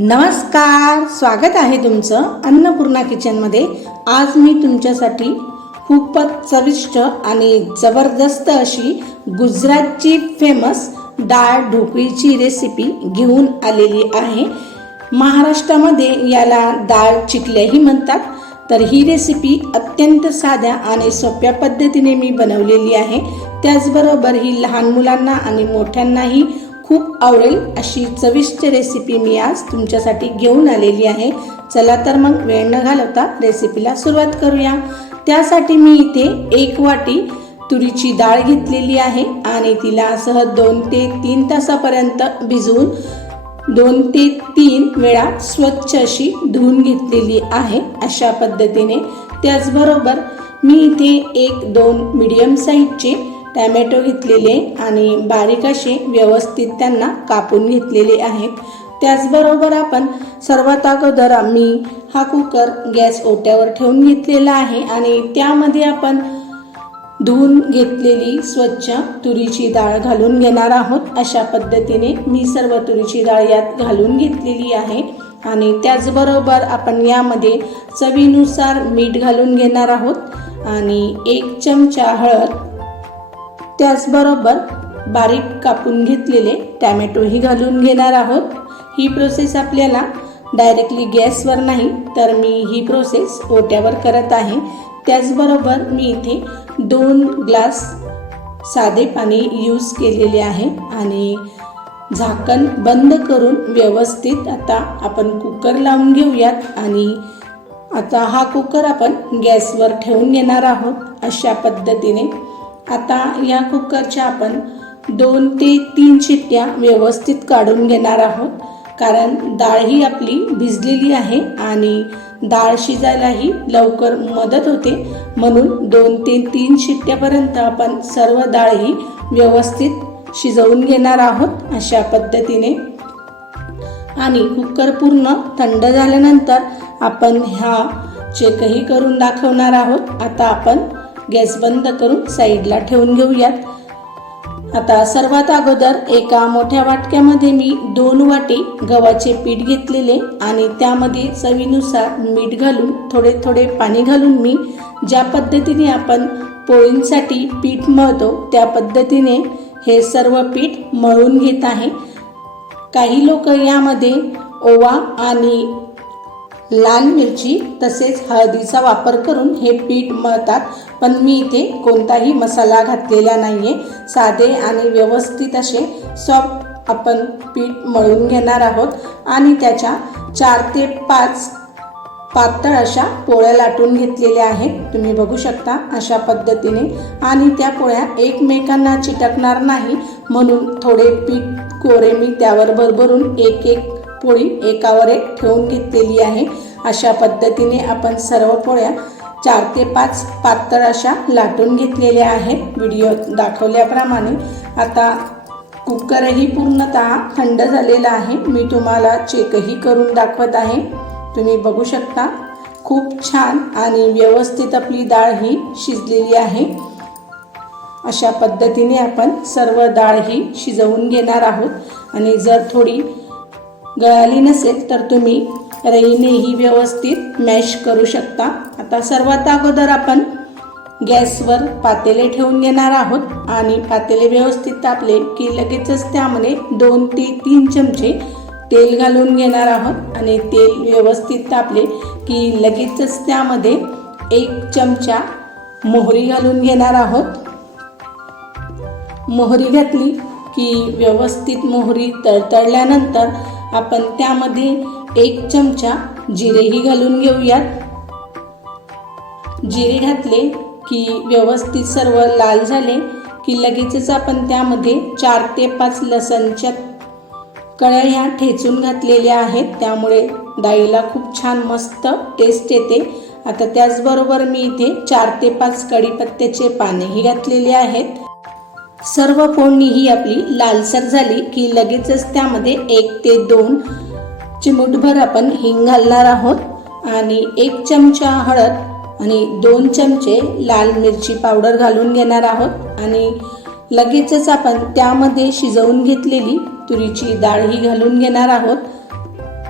नमस्कार स्वागत आहे तुमचं अन्नपूर्णा किचनमध्ये आज मी तुमच्यासाठी खूपच चविष्ट आणि जबरदस्त अशी गुजरातची फेमस डाळ ढोकळीची रेसिपी घेऊन आलेली आहे. महाराष्ट्रामध्ये याला डाळ चिकल्याही म्हणतात तर ही रेसिपी अत्यंत साध्या आणि सोप्या पद्धतीने मी बनवलेली आहे. त्याचबरोबर ही लहान मुलांना आणि मोठ्यांनाही खूप आवडेल अशी चविष्ट रेसिपी मी आज तुमच्यासाठी घेऊन आलेली आहे. चला तर मग वेळ न घालवता रेसिपीला सुरुवात करूया. त्यासाठी मी इथे एक वाटी तुरीची डाळ घेतलेली आहे आणि तिला सहज दोन ते तीन तासापर्यंत भिजवून दोन ते तीन वेळा स्वच्छ अशी धुवून घेतलेली आहे अशा पद्धतीने. त्याचबरोबर मी इथे एक दोन मीडियम साईजचे टॅमॅटो घेतलेले आणि बारीक असे व्यवस्थित त्यांना कापून घेतलेले आहेत. त्याचबरोबर आपण सर्वात अगोदर मी हा कुकर गॅस ओट्यावर ठेवून घेतलेला आहे आणि त्यामध्ये आपण धुवून घेतलेली स्वच्छ तुरीची डाळ घालून घेणार आहोत. अशा पद्धतीने मी सर्व तुरीची डाळ यात घालून घेतलेली आहे आणि त्याचबरोबर आपण यामध्ये चवीनुसार मीठ घालून घेणार आहोत आणि एक चमचा हळद त्याचबरोबर बारीक कापून घेतलेले टॅमॅटोही घालून घेणार आहोत. ही प्रोसेस आपल्याला डायरेक्टली गॅसवर नाही तर मी ही प्रोसेस ओट्यावर करत आहे. त्याचबरोबर मी इथे दोन ग्लास साधे पाणी यूज केलेले आहे आणि झाकण बंद करून व्यवस्थित आता आपण कुकर लावून घेऊयात आणि आता हा कुकर आपण गॅसवर ठेवून घेणार आहोत. अशा पद्धतीने आता या कुकरच्या आपण दोन ते तीन शिट्ट्या व्यवस्थित काढून घेणार आहोत. कारण डाळ ही आपली भिजलेली आहे आणि डाळ शिजायलाही लवकर मदत होते. म्हणून दोन ते तीन शिट्ट्यापर्यंत आपण सर्व डाळ ही व्यवस्थित शिजवून घेणार आहोत अशा पद्धतीने. आणि कुकर पूर्ण थंड झाल्यानंतर आपण ह्या चेकही करून दाखवणार आहोत. आता आपण गॅस बंद करून साईडला ठेवून घेऊयात. आता सर्वात अगोदर एका मोठ्या वाटक्यामध्ये मी दोन वाटी गव्हाचे पीठ घेतलेले आणि त्यामध्ये चवीनुसार मीठ घालून थोडे थोडे पाणी घालून मी ज्या पद्धतीने आपण पोळींसाठी पीठ मळतो त्या पद्धतीने हे सर्व पीठ मळून घेत आहे. काही लोक यामध्ये ओवा आणि लाल मिरची तसेच हळदीचा वापर करून हे पीठ मळतात. पण मी इथे कोणताही मसाला घातलेला नाही आहे साधे आणि व्यवस्थित असे सॉफ्ट आपण पीठ मळून घेणार आहोत. आणि त्याच्या चार ते पाच पातळ अशा पोळ्या लाटून घेतलेल्या आहेत. तुम्ही बघू शकता अशा पद्धतीने. आणि त्या पोळ्या एकमेकांना चिटकणार नाही. म्हणून थोडे पीठ कोरे मी त्यावर भरभरून एक एक पोळी एकावर एक ठेवून घेतलेली आहे. अशा पद्धतीने आपण सर्व पोळ्या चार ते पाच पातळ अशा लाटून घेतलेल्या आहेत. व्हिडिओ दाखवल्याप्रमाणे आता कुकरही पूर्णतः थंड झालेला आहे. मी तुम्हाला चेकही करून दाखवत आहे. तुम्ही बघू शकता खूप छान आणि व्यवस्थित आपली डाळ ही शिजलेली आहे. अशा पद्धतीने आपण सर्व डाळ ही शिजवून घेणार आहोत. आणि जर थोडी गळाली नसेल तर तुम्ही रईने ही व्यवस्थित मॅश करू शकता. आता सर्वात अगोदर आपण गॅसवर पातेले ठेवून घेणार आहोत आणि पातेले व्यवस्थित तापले की लगेचच त्यामध्ये दोन ते तीन चमचे तेल घालून घेणार आहोत आणि तेल व्यवस्थित तापले की लगेचच त्यामध्ये एक चमचा मोहरी घालून घेणार आहोत. मोहरी घातली की व्यवस्थित मोहरी तळतळल्यानंतर आपण त्यामध्ये एक चमचा जिरेही घालून घेऊयात. जिरे घातले की व्यवस्थित सर्व लाल झाले की लगेचच आपण त्यामध्ये चार ते पाच लसणच्या कळ्या ह्या ठेचून घातलेल्या आहेत. त्यामुळे डाळीला खूप छान मस्त टेस्ट येते. आता त्याचबरोबर मी इथे चार ते पाच कढीपत्त्याचे पानेही घातलेले आहेत. सर्व फोडणी ही आपली लालसर झाली की लगेचच त्यामध्ये एक ते दोन चिमूटभर आपण हिंग घालणार आहोत आणि एक चमचा हळद आणि दोन चमचे लाल मिरची पावडर घालून घेणार आहोत. आणि लगेचच आपण त्यामध्ये शिजवून घेतलेली तुरीची डाळ ही घालून घेणार आहोत.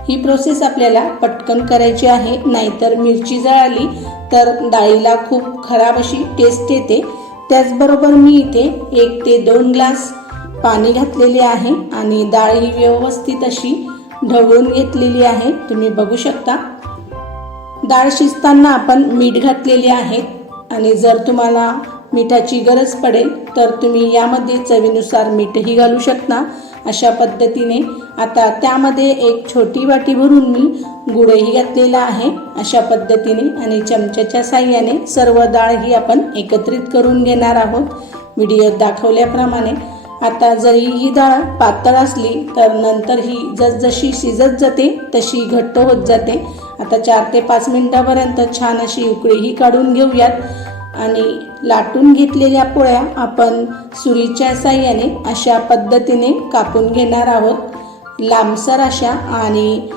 ही प्रोसेस आपल्याला पटकन करायची आहे. नाहीतर मिरची जळाली तर डाळीला खूप खराब अशी टेस्ट येते. त्याचबरोबर मी इथे एक ते दोन ग्लास पाणी घातलेले आहे आणि डाळ ही व्यवस्थित अशी ढवळून घेतलेली आहे. तुम्ही बघू शकता. डाळ शिजताना आपण मीठ घातलेले आहे आणि जर तुम्हाला मिठाची गरज पडेल तर तुम्ही यामध्ये चवीनुसार मीठही घालू शकता. अशा पद्धतीने आता त्यामध्ये एक छोटी वाटी भरून मी गुळही घातलेला आहे. अशा पद्धतीने आणि चमच्याच्या साह्याने सर्व डाळ ही आपण एकत्रित करून घेणार आहोत. व्हिडिओत दाखवल्याप्रमाणे आता जरी ही डाळ पातळ असली तर नंतर ही जसजशी शिजत जाते तशी घट्ट होत जाते. आता चार ते पाच मिनटापर्यंत छान अशी उकळीही काढून घेऊयात. आणि लाटून घेतलेल्या पोळ्या आपण सुरीच्या साह्याने अशा पद्धतीने कापून घेणार आहोत. लांबसर अशा आणि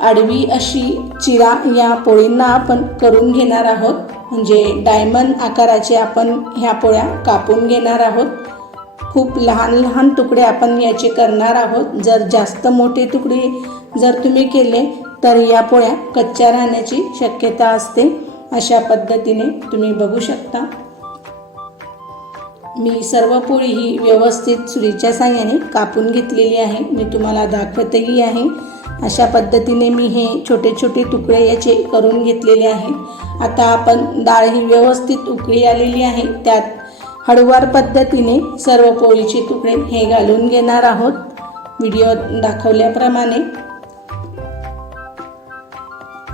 आडवी अशी चिरा या पोळींना आपण करून घेणार आहोत. म्हणजे डायमंड आकाराचे आपण ह्या पोळ्या कापून घेणार आहोत. खूप लहान लहान तुकडे आपण याचे करणार आहोत. जर जास्त मोठे तुकडे जर तुम्ही केले तर या पोळ्या कच्च्या राहण्याची शक्यता असते. अशा पद्धतीने तुम्ही बघू शकता. मी सर्व पोळी ही व्यवस्थित सुरीच्या साह्याने कापून घेतलेली आहे. मी तुम्हाला दाखवतही आहे. अशा पद्धतीने मी हे छोटे छोटे तुकडे याचे करून घेतलेले आहे. आता आपण डाळ ही व्यवस्थित उकळी आलेली आहे. त्यात हळुवार पद्धतीने सर्व पोळीचे तुकडे हे घालून घेणार आहोत. व्हिडिओ दाखवल्याप्रमाणे.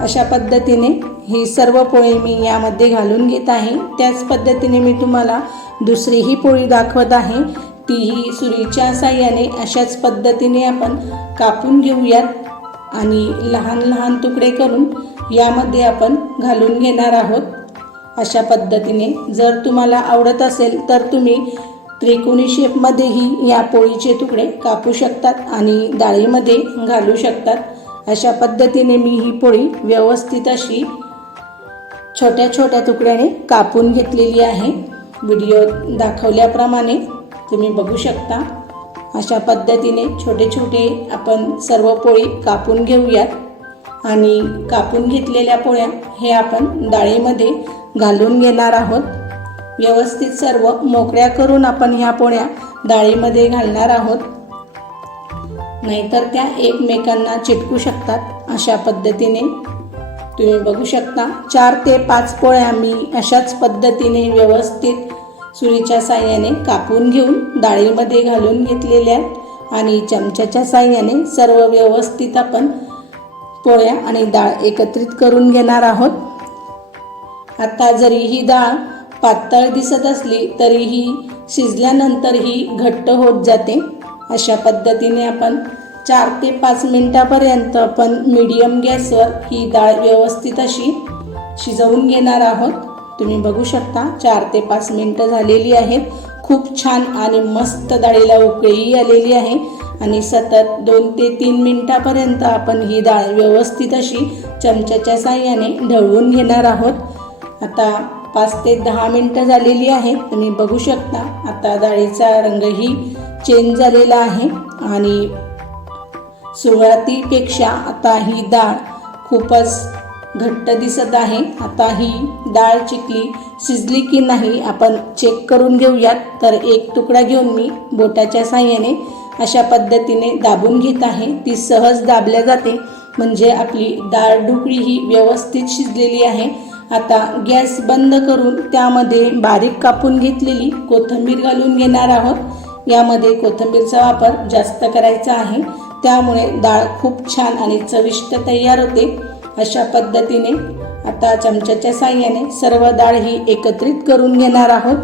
अशा पद्धतीने ही सर्व पोळी मी यामध्ये घालून घेत आहे. त्याच पद्धतीने मी तुम्हाला दुसरीही पोळी दाखवत आहे. तीही सुरीच्या साह्याने अशाच पद्धतीने आपण कापून घेऊयात आणि लहान लहान तुकडे करून यामध्ये आपण घालून घेणार आहोत. अशा पद्धतीने जर तुम्हाला आवडत असेल तर तुम्ही त्रिकोणी शेपमध्येही या पोळीचे तुकडे कापू शकतात आणि डाळीमध्ये घालू शकतात. अशा पद्धतीने मी ही पोळी व्यवस्थित अशी छोट्या छोट्या तुकड्याने कापून घेतलेली आहे. व्हिडिओ दाखवल्याप्रमाणे तुम्ही बघू शकता. अशा पद्धतीने छोटे छोटे आपण सर्व पोळी कापून घेऊयात. आणि कापून घेतलेल्या पोळ्या हे आपण डाळीमध्ये घालून घेणार आहोत. व्यवस्थित सर्व मोकळ्या करून आपण ह्या पोळ्या डाळीमध्ये घालणार आहोत. नाहीतर त्या एकमेकांना चिटकू शकतात अशा पद्धतीने. तुम्ही बघू शकता चार ते पाच पोळ्या मी अशाच पद्धतीने व्यवस्थित सुरीच्या साह्याने कापून घेऊन डाळीमध्ये घालून घेतलेल्या आणि चमच्याच्या साह्याने सर्व व्यवस्थित आपण पोळ्या आणि डाळ एकत्रित करून घेणार आहोत. आता जरी ही डाळ पातळ दिसत असली तरीही शिजल्यानंतरही घट्ट होत जाते. अशा पद्धतीने आपण चार ते पाच मिनटापर्यंत आपण मीडियम गॅसवर ही डाळ व्यवस्थित अशी शिजवून घेणार आहोत. तुम्ही बघू शकता चार ते पाच मिनटं झालेली आहेत. खूप छान आणि मस्त डाळीला उकळी आलेली आहे. आणि सतत दोन ते तीन मिनटापर्यंत आपण ही डाळ व्यवस्थित अशी चमच्याच्या साह्याने ढवळून घेणार आहोत. आता पाच ते दहा मिनटं झालेली आहेत. तुम्ही बघू शकता आता डाळीचा रंगही चेंज झालेला आहे. आणि सुरुवातीपेक्षा आता ही डाळ खूपच घट्ट दिसत आहे. आता ही डाळ चिकली शिजली की नाही आपण चेक करून घेऊयात. तर एक तुकडा घेऊन मी बोटाच्या साह्याने अशा पद्धतीने दाबून घेत आहे. ती सहज दाबल्या जाते. म्हणजे आपली डाळ ढुकळी ही व्यवस्थित शिजलेली आहे. आता गॅस बंद करून त्यामध्ये बारीक कापून घेतलेली कोथिंबीर घालून घेणार आहोत. यामध्ये कोथिंबीरचा वापर जास्त करायचा आहे. त्यामुळे डाळ खूप छान आणि चविष्ट तयार होते. अशा पद्धतीने आता चमच्याच्या साह्याने सर्व डाळ ही एकत्रित करून घेणार आहोत.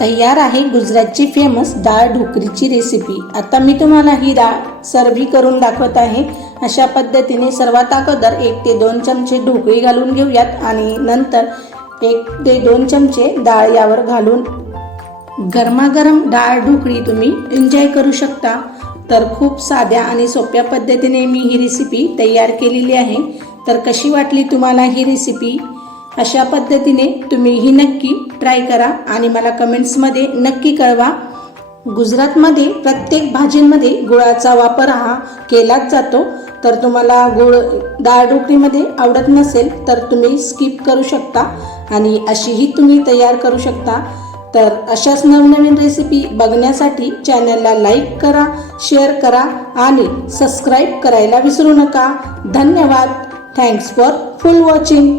तयार आहे गुजरातची फेमस डाळ ढोकरीची रेसिपी आता मी तुम्हाला ही डाळ सर्वी करून दाखवत आहे. अशा पद्धतीने सर्वात अगोदर एक ते दोन चमचे ढोकळी घालून घेऊयात आणि नंतर एक ते दोन चमचे डाळ यावर घालून गरमागरम डाळ ढोकळी तुम्ही एन्जॉय करू शकता. तर खूप साध्या आणि सोप्या पद्धतीने मी ही रेसिपी तयार केलेली आहे. तर कशी वाटली तुम्हाला ही रेसिपी अशा पद्धतीने तुम्ही ही नक्की ट्राय करा आणि मला कमेंट्समध्ये नक्की कळवा. गुजरातमध्ये प्रत्येक भाजींमध्ये गुळाचा वापर हा केलाच जातो. तर तुम्हाला गुळ डाळ ढोकळीमध्ये आवडत नसेल तर तुम्ही स्किप करू शकता आणि अशीही तुम्ही तयार करू शकता. तर अशाच नवनवीन रेसिपी बघण्यासाठी चॅनलला लाईक करा शेअर करा आणि सबस्क्राईब करायला विसरू नका. धन्यवाद. Thanks for full watching